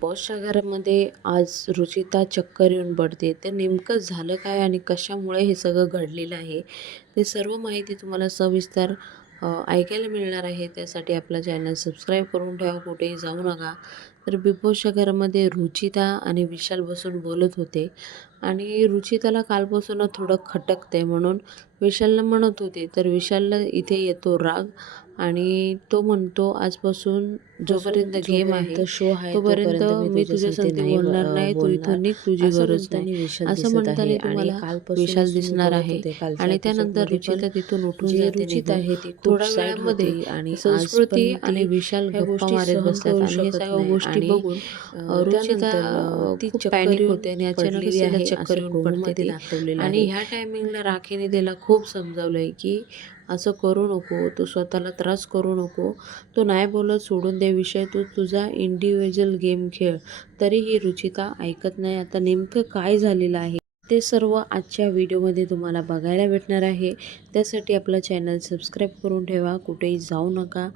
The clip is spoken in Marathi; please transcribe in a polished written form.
बॉसच्या घरामध्ये आज रुचिता चक्कर येऊन पडते. तर नेमकं झालं काय आणि कशामुळे हे सगळं घडलेलं आहे, ते सर्व माहिती तुम्हाला सविस्तर ऐकायला मिळणार आहे. त्यासाठी आपला चॅनल सबस्क्राईब करून ठेवा, कुठेही जाऊ नका. तर बिग बॉसच्या घरामध्ये रुचिता आणि विशाल बसून बोलत होते आणि रुचिताला कालपासून थोडं खटकतंय म्हणून विशालला म्हणत होते. तर विशालला इथे येतो राग आणि तो म्हणतो, आजपासून जोपर्यंत गेम आहे शो आहे तोपर्यंत मी तुझ्या तुझ्यासोबती संगती नाही बोलणार नाही, तू बोलणार इथून निघ, तुझी असं गरज म्हणताना नाही. विशाल असं दिसत म्हणताना आहे आणि तुम्हाला कालपासूनच विशाल मी दिसणार बघत आहे होते कालच्या आणि त्यानंतर एपिसोडमध्ये पण रुचिता तिथून उठून जी जाते रुचिता निघून. आहे ती खूप थोड्या सॅड वेळामध्ये होती आणि आज संस्कृती पण आणि ती विशाल ह्या गप्पा गोष्टी मारत सहन बसतात करू आणि हे शकत सगळ्या नाही गोष्टी आणि बघून रुचिता त्यानंतर ती खूप चक्कर पॅनिक येऊन होते आणि अचानकच पडलेली तिला आहे चक्कर असं येऊन पडते प्रोमोमध्ये ती. दाखवलेलं आणि आहे. ह्या टायमिंगला राखीने तिला खूप समजावलंय की असं करू नको, तू स्वतःला त्रास करू नको, तू नाही बोलत, सोडून दे विषय, तू तुझा इंडिव्हिज्युअल गेम खेळ. तरीही रुचिता ऐकत नाही. आता नेमकं काय झालेलं आहे ते सर्व आजच्या व्हिडिओमध्ये तुम्हाला बघायला भेटणार आहे. त्यासाठी आपला चॅनल सबस्क्राईब करून ठेवा, कुठेही जाऊ नका.